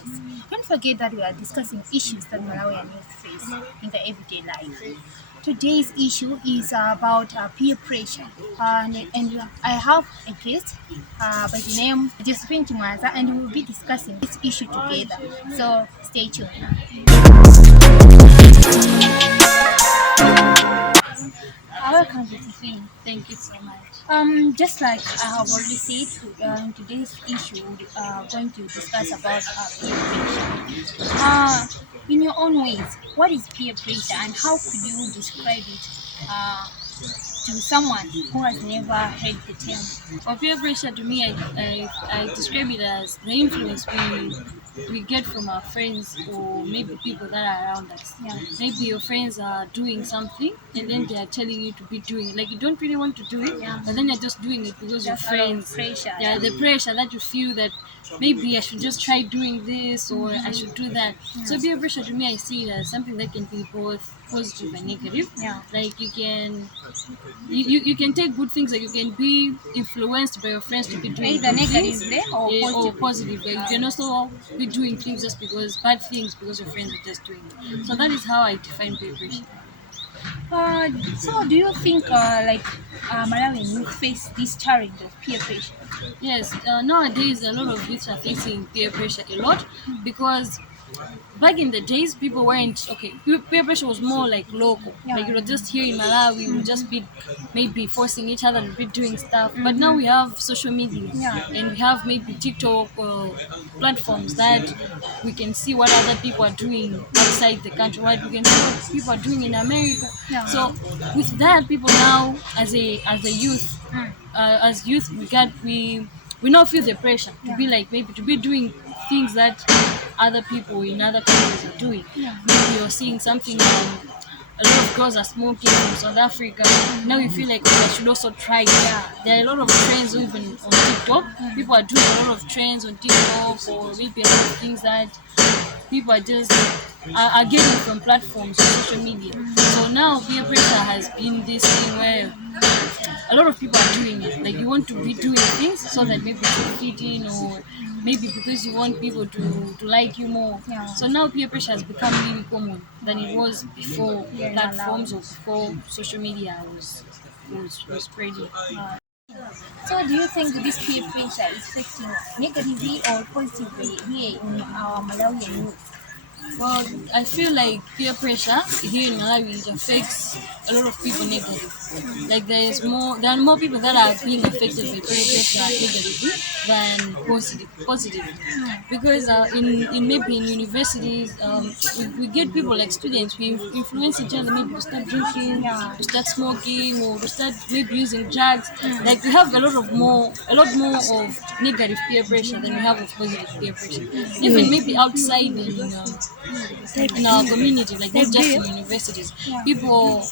discuss. Don't forget that we are discussing issues that Malawian youth face in the everyday life. Today's issue is about peer pressure, and I have a guest by the name Josophine Chimwaza, and we will be discussing this issue together. So stay tuned. Welcome, Josephine. Thank you so much. Just like I have already said, in today's issue, we are going to discuss about peer pressure. In your own ways, what is peer pressure and how could you describe it to someone who has never heard the term? For peer pressure, to me, I describe it as the influence we get from our friends or maybe people that are around us. Yeah. Maybe your friends are doing something and then they are telling you to be doing it. Like you don't really want to do it, Yeah. but then you're just doing it because your Just out of friends. pressure. Yeah, the pressure that you feel that maybe I should just try doing this or I should do that. So peer pressure to me, I see it as something that can be both positive and negative. Yeah. Like you can take good things, like you can be influenced by your friends to be doing Either good things, negatively or or positively. positive. Like you can also be doing things just because bad things because your friends are just doing it. So that is how I define peer pressure. So do you think Malawian youth face this challenge of peer pressure? Yes, nowadays a lot of youths are facing peer pressure a lot because back in the days people weren't okay. Peer pressure was more like local, like you were just here in Malawi, we would just be maybe forcing each other to be doing stuff. But now we have social media, Yeah. and we have maybe TikTok platforms that we can see what other people are doing outside the country, what we can see what people are doing in America. Yeah. So with that, people now as a youth, as youth we now feel the pressure to be like maybe to be doing things that other people in other countries are doing. Yeah. Maybe you're seeing something, a lot of girls are smoking from South Africa. Now you feel like I should also try it. Yeah. There are a lot of trends even on TikTok. People are doing a lot of trends on TikTok or maybe a lot of things that people are just are getting from platforms on social media. So now peer pressure has been this thing where a lot of people are doing it. Like you want to be doing things so that maybe you fit in, or maybe because you want people to like you more. Yeah. So now peer pressure has become really common than it was before Yeah, platforms or Malawi. before social media was spreading. So do you think this peer pressure is affecting negatively or positively here in our Malawian youth? Well, I feel like peer pressure here in Malawi it affects a lot of people negatively. Like there are more people that are being affected by peer pressure negatively than positively. Because in maybe in universities, we get people like students, we influence each other maybe to start drinking, Yeah. to start smoking, or to start maybe using drugs. Like we have a lot more of negative peer pressure than we have of positive peer pressure. Even maybe outside in our community, like not just in universities, people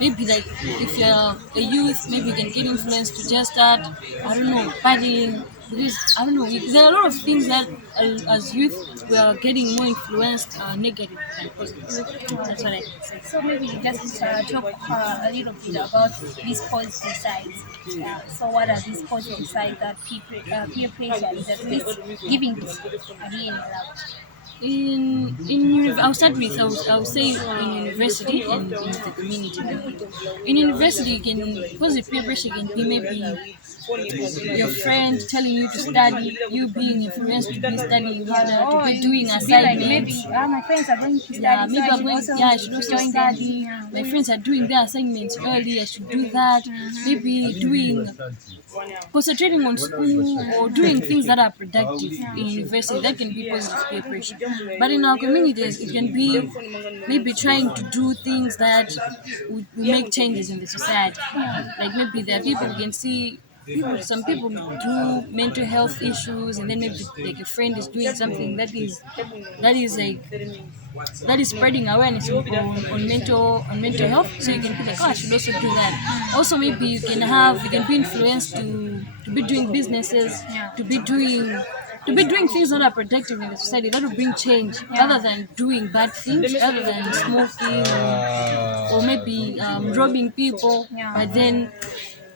maybe like if you're a youth, maybe you can get influenced to just start, I don't know, partying. Because I don't know, there are a lot of things that as youth we are getting more influenced negative than positive. That's what I can say. So maybe you just talk a little bit about these positive sides. So what are these positive sides that peer pressure is at least giving here in Malawi? I'll start with I'll say in university and in the community. In university, you can positive peer pressure can be maybe your friend telling you to study, you being influenced to be studying harder, to be doing It should be like maybe assignments. my friends are going to study, Yeah, so maybe I I'm should going. also Yeah, I should also join them. study. Yeah. My friends are doing their assignments early. I should do that. Maybe concentrating on school or doing things that are productive in university. That can be positive peer pressure. But in our communities, it can be maybe trying to do things that will make changes in the society. Like maybe there are people who can see some people do mental health issues, and then maybe like a friend is doing something that is like that is spreading awareness on mental health. So you can be like, oh, I should also do that. Also, maybe you can be influenced to be doing businesses, to be doing things that are productive in the society that will bring change, rather than doing bad things, rather than smoking or maybe robbing people. Yeah. But then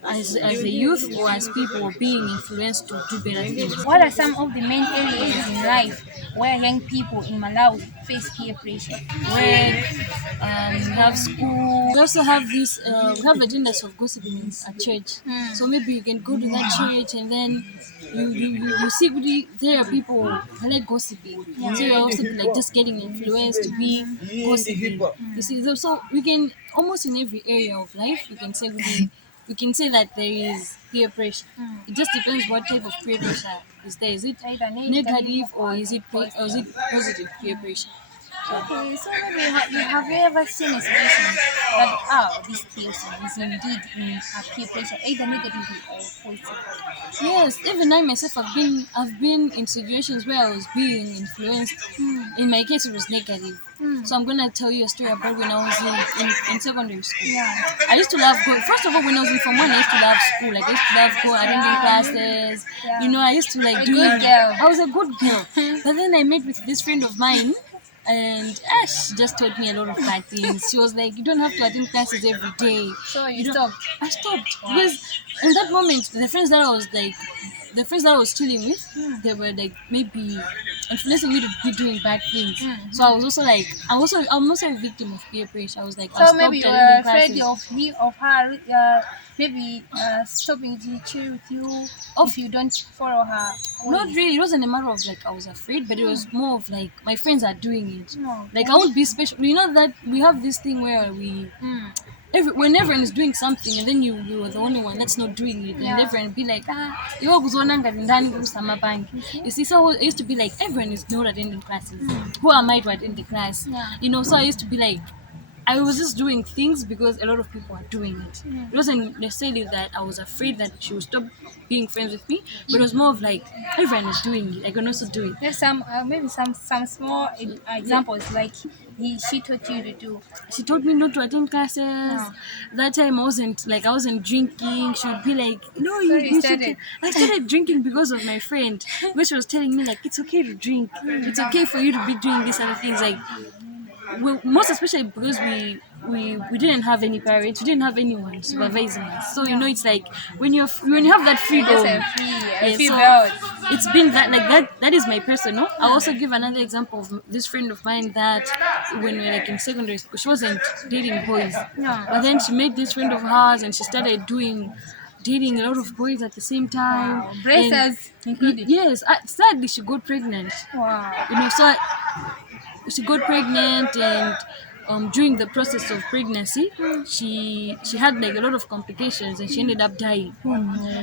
as a youth or as people being influenced to do better things. What are some of the main areas in life where young people in Malawi face peer pressure? Where we have school. We also have this. We have agendas of gossiping at church. So maybe you can go to that church and then you see really, there are people who like gossiping. So you're also like just getting influenced to be gossiping. You see, so we can almost in every area of life we can say that there is peer pressure. It just depends what type of peer pressure is there. Is it Either negative or is it positive peer pressure? Okay, so maybe have you ever seen a situation that this person is indeed in a peer pressure, either negatively or positive? Yes, even I myself I've been in situations where I was being influenced. In my case, it was negative. So I'm gonna tell you a story about when I was in secondary school. Yeah. I used to love going. First of all, when I was in Form 1, I used to love school. Like I used to love going attending classes. Yeah. You know, I used to like A doing. good girl. I was a good girl. But then I met with this friend of mine. And she just taught me a lot of bad things. She was like, "You don't have to attend classes every day." So You you don't- stopped. I stopped because in that moment, the friends that I was chilling with, they were like maybe influencing me to be doing bad things. So I was also like, I'm also a victim of peer pressure. I was like, I So stopped maybe you were attending afraid classes. of her, maybe stopping to chill with you Of- if you don't follow her. Not ways. really. It wasn't a matter of like I was afraid, but it was more of like my friends are doing it. No. Like I won't be special. You know that we have this thing where when everyone is doing something and then you are the only one that's not doing it, and Yeah. everyone be like, iwe kuzona ngati ndani kusama bangi. You see, so it used to be like everyone is not attending classes. Who am I to attend the class? Yeah. You know, so I used to be like, I was just doing things because a lot of people are doing it. It wasn't necessarily that I was afraid that she would stop being friends with me, but it was more of like everyone is doing it. I can also do it. There's some maybe some small examples like she taught you to do. She told me not to attend classes. Yeah. That time I wasn't drinking. She would be like, no, So you you should. started. I started drinking because of my friend, which was telling me like it's okay to drink. It's okay for you to be doing these other things. Like most especially because we didn't have any parents, we didn't have anyone supervising us. So you know, it's like when you have that freedom. Just a Yeah, free so belt. it's been that like that is my personal. I'll also give another example of this friend of mine that when we were like in secondary school, she wasn't dating boys. No. But then she met this friend of hers and she started dating a lot of boys at the same time. Wow. Braces included. Yes, sadly she got pregnant. Wow. You know, so she got pregnant and during the process of pregnancy she had like a lot of complications and she ended up dying.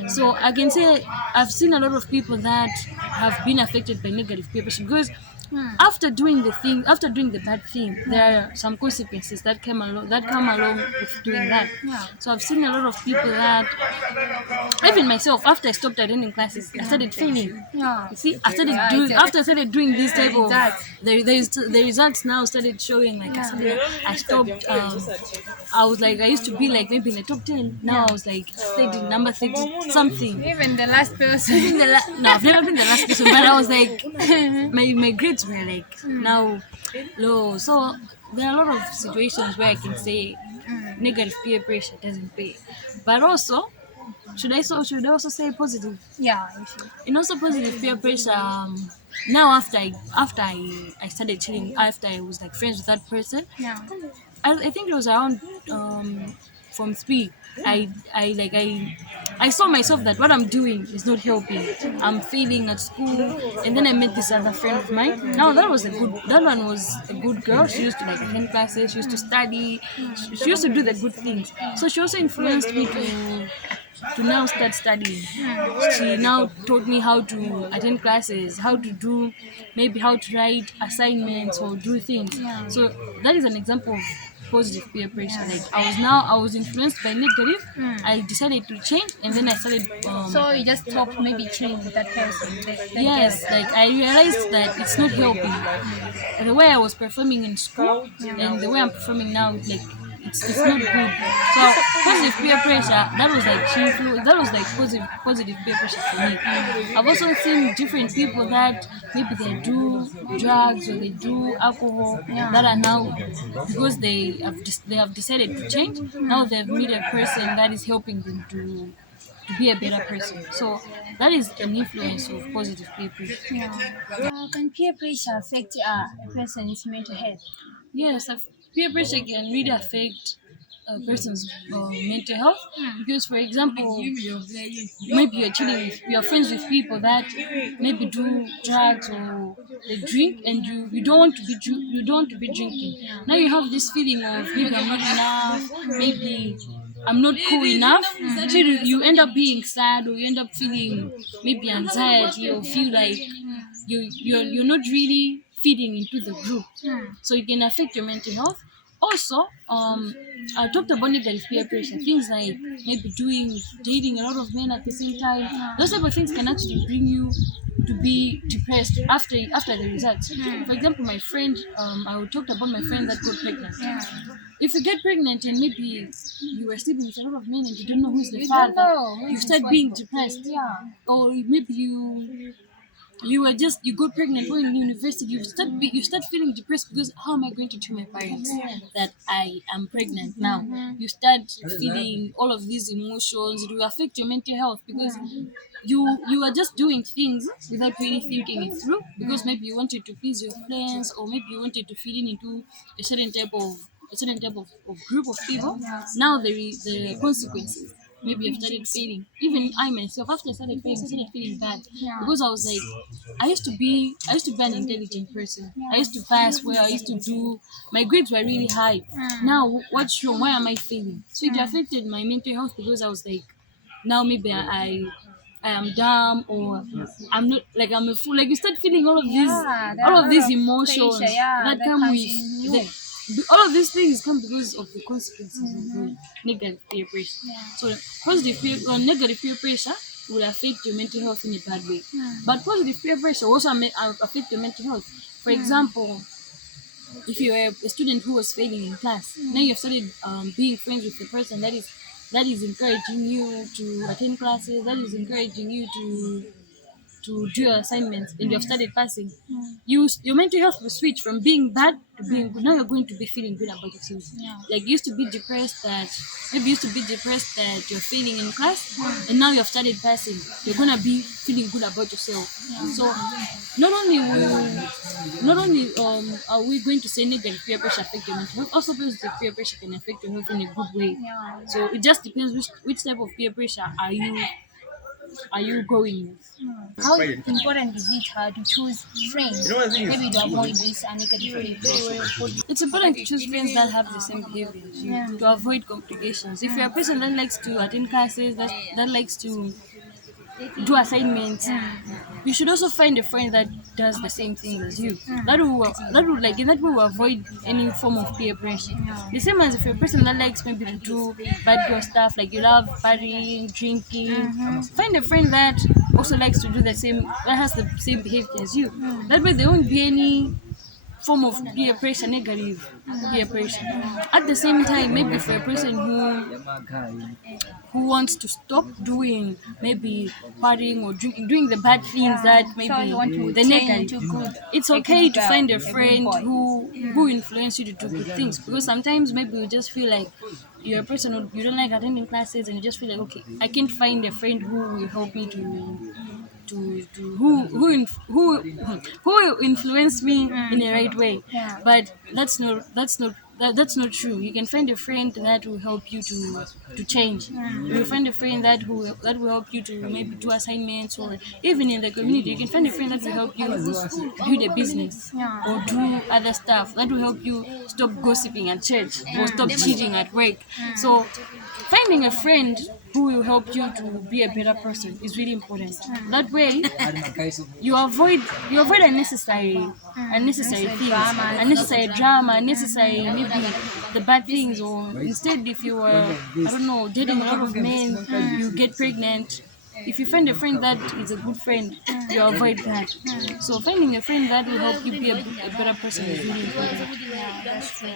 So I can say I've seen a lot of people that have been affected by negative peer pressure because after doing the bad thing, there are some consequences that come along with doing that. Yeah. So I've seen a lot of people that, even myself, after I stopped attending classes, I started failing. Yeah. You see, I started doing this type of the results now started showing. Like I stopped. I was like I used to be like maybe in the top 10. Now I was like stayed in number 30 something. Even the last person. No, I've never been the last person, but I was like my grades were like now low. So there are a lot of situations where I can say negative peer pressure doesn't pay, but also should I also say positive? Yeah, you should. And also positive peer pressure. Now I started chilling, after I was like friends with that person, Yeah. I think it was around from 3. I saw myself that what I'm doing is not helping. I'm failing at school, and then I met this other friend of mine. Now that one was a good girl. She used to like attend classes. She used to study. She used to do the good things. So she also influenced me to now start studying. She now taught me how to attend classes, how to write assignments or do things. So that is an example of positive peer pressure. Like I was influenced by negative. I decided to change, and then I started. So you just stopped maybe chilling with that person. Yes, like I realized that it's not helping. And the way I was performing in school and the way I'm performing now, like it's not good. So positive peer pressure, that was like positive peer pressure for me. I've also seen different people that maybe they do drugs or they do alcohol that are now, because they have decided to change. Now they've met a person that is helping them to be a better person. So that is an influence of positive peer pressure. Yeah. Can peer pressure affect a person's mental health? Yes, peer pressure can really affect a person's mental health, because, for example, maybe you're friends with people that maybe do drugs or they drink, and you don't want to you don't want to be drinking. Now you have this feeling of maybe I'm not enough, maybe I'm not cool enough. So you end up being sad, or you end up feeling maybe anxiety, or feel like you're not really fitting into the group. So it can affect your mental health. Also, I talked about negative peer pressure, things like maybe dating a lot of men at the same time. Those type of things can actually bring you to be depressed after the results. For example, my friend, I talked about my friend that got pregnant. If you get pregnant and maybe you were sleeping with a lot of men and you don't know who's the father, you start being depressed. Yeah. Or maybe you got pregnant when in university, you start feeling depressed, because how am I going to tell my parents that I am pregnant now? You start feeling all of these emotions. It will affect your mental health, because you are just doing things without really thinking it through, because maybe you wanted to please your friends, or maybe you wanted to fit in into a certain type of group of people. Now there is the consequences. Maybe I've started feeling, even I myself, after I started feeling bad, because I was like, I used to be an intelligent person. I used to pass well. I used to do, my grades were really high. Now what's wrong? Why am I failing? So it affected my mental health, because I was like, now maybe I am dumb, or I'm not, like I'm a fool. Like you start feeling all of Yeah, there all are of a these lot of emotions pressure, yeah, that that come comes with in you. all of these things come because of the consequences of the negative peer pressure. So negative peer pressure will affect your mental health in a bad way. But positive peer pressure also affect your mental health. For example, if you were a student who was failing in class, now you've started being friends with the person that is encouraging you to attend classes, that is encouraging you to do your assignments, and you have started passing. Your mental health will switch from being bad to being good. Now you're going to be feeling good about yourself. Like you used to be depressed that you're failing in class, and now you've started passing. You're gonna be feeling good about yourself. So not only are we going to say negative peer pressure affect your mental health, also positive peer pressure can affect your health in a good way. So it just depends which type of peer pressure are you going with. How important is it to choose friends, maybe to avoid this negative peer pressure? It's important to choose friends that have the same behavior as you, to avoid complications. If you're a person that likes to attend classes, that likes to do assignments, you should also find a friend that does the same thing as you. That will like in that way will avoid any form of peer pressure. The same as if you're a person that likes maybe to do bad girl stuff, like you love partying, drinking, find a friend that also likes to do the same, that has the same behavior as you. That way there won't be any form of peer pressure, negative peer pressure. At the same time, maybe for a person who wants to stop doing maybe partying or drinking, doing the bad things that maybe So you want to the change negative, into good. it's Like okay a to girl, find a a good friend boy. who influence you to do good things, because sometimes maybe you just feel like you're a person who you don't like attending classes, and you just feel like, okay, I can't find a friend who will help me to who will influence me in a right way. Yeah. But that's not true. You can find a friend that will help you to change. You will find a friend that will help you to maybe do assignments, or even in the community you can find a friend that will help you build a business or do other stuff, that will help you stop gossiping at church or stop cheating at work. So finding a friend who will help you to be a better person is really important. That way you avoid unnecessary things, unnecessary drama, unnecessary maybe the bad things. Or instead, if you were, I don't know, dating a lot of men, you get pregnant, if you find a friend that is a good friend, you avoid that. So finding a friend that will help you be a better person is really important. Yeah, that's true.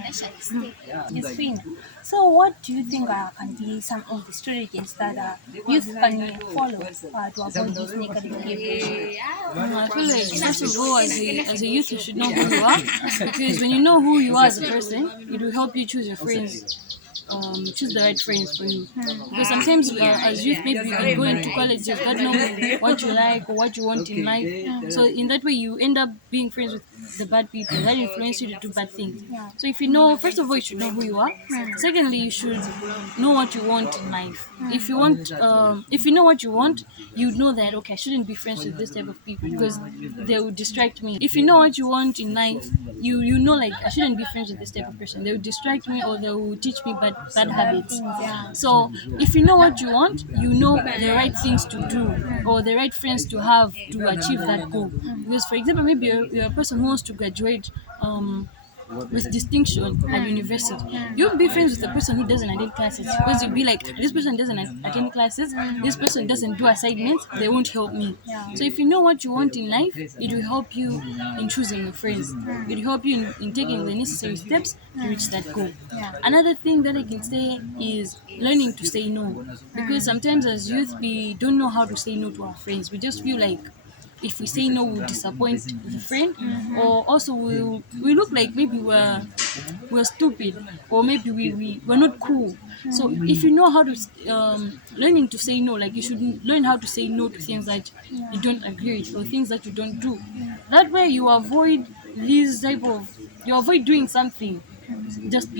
It's fine. So, what do you think can be some of the strategies that youth can follow to avoid this negative peer pressure? I feel like first of all, as a youth, you should know who you are, because when you know who you are as a person, it will help you choose your friends. Choose the right friends for you. Because sometimes as youth, maybe you can go into colleges not knowing what you like or what you want in life. So in that way, you end up being friends with the bad people that influence you to do bad things. So if you know, first of all, you should know who you are. Secondly, you should know what you want in life. If you know what you want, you know that okay, I shouldn't be friends with this type of people because they will distract me. If you know what you want in life, you know like I shouldn't be friends with this type of person. They will distract me or they will teach me bad habits. So if you know what you want, you know the right things to do or the right friends to have to achieve that goal. Because for example, maybe you're a person who wants to graduate with distinction at university. You'll be friends with the person who doesn't attend classes because you'll be like, this person doesn't attend classes, this person doesn't do assignments, they won't help me. So if you know what you want in life, it will help you in choosing your friends. It will help you in taking the necessary steps to reach that goal. Another thing that I can say is learning to say no. Because sometimes as youth, we don't know how to say no to our friends. We just feel like if we say no, we'll disappoint the friend, or also we look like maybe we're stupid, or maybe we're not cool. So if you know how to learning to say no, like you should learn how to say no to things that you don't agree with or things that you don't do. That way you avoid these type of you avoid doing something just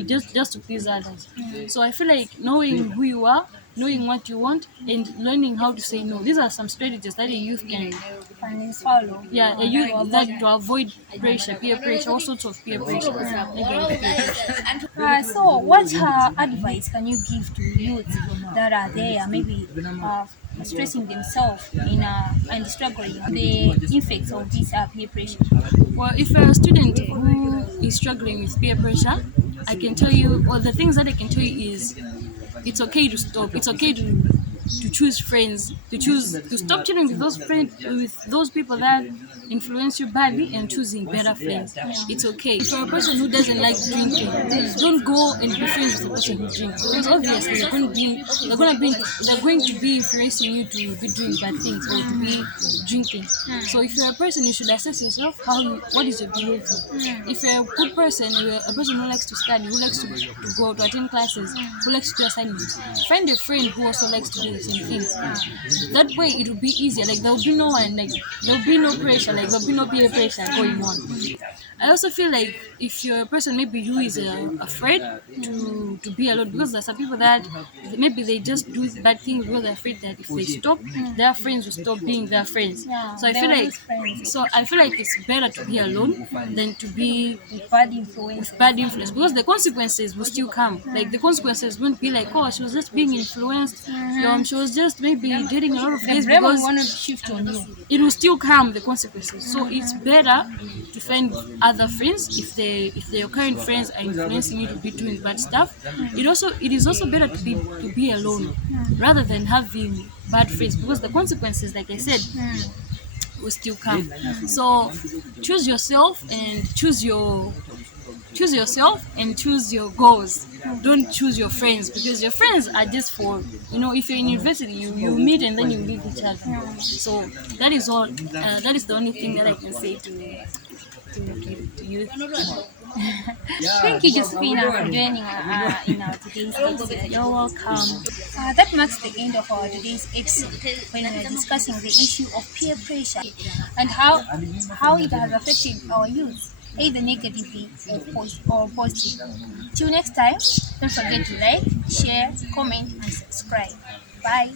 to please others. So I feel like knowing who you are, knowing what you want, and learning how to say no. These are some strategies that a youth can Follow. yeah, a youth that to avoid pressure, peer pressure, all sorts of peer pressure. Negative peer pressure. So, what advice can you give to youth that are there, maybe stressing themselves in and struggling with the effects of this peer pressure? Well, if you're a student who is struggling with peer pressure, I can tell you, well, the things that I can tell you is it's okay to stop. It's okay to choose friends, to stop chilling with those people that influence you badly and choosing better friends. It's okay. For a person who doesn't like drinking, don't go and be friends with a person who drinks because obviously they're going to be influencing you to be doing bad things or to be drinking. So if you're a person, you should assess yourself what is your behavior. If you're a good person, you're a person who likes to study, who likes to go to attend classes, who likes to do assignments, find a friend who also likes to do the same things. That way it will be easier. Like there'll be no one, like there'll be no pressure, like there'll be no peer pressure going on. I also feel like if you're a person maybe who is afraid to be alone, because there's some people that maybe they just do bad things because they're afraid that if they stop, their friends will stop being their friends. So I feel like it's better to be alone than to be With bad influence. because the consequences will still come. Like the consequences won't be like, oh, she was just being influenced, she was just maybe dating a lot of guys, Blame because want to shift on you. it will still come the consequences. So it's better to find other friends if your current friends are influencing you to be doing bad stuff. It is also better to be alone rather than having bad friends, because the consequences, like I said, will still come. So choose yourself and choose your goals. Don't choose your friends, because your friends are just for, if you're in university, you meet and then you leave each other. So that is all. That is the only thing that I can say to you. Thank you, Josophine, for joining in our today's episode. You're welcome. That marks the end of our today's episode when we are discussing the issue of peer pressure and how it has affected our youth, either negatively or positive. Till next time, don't forget to like, share, comment, and subscribe. Bye.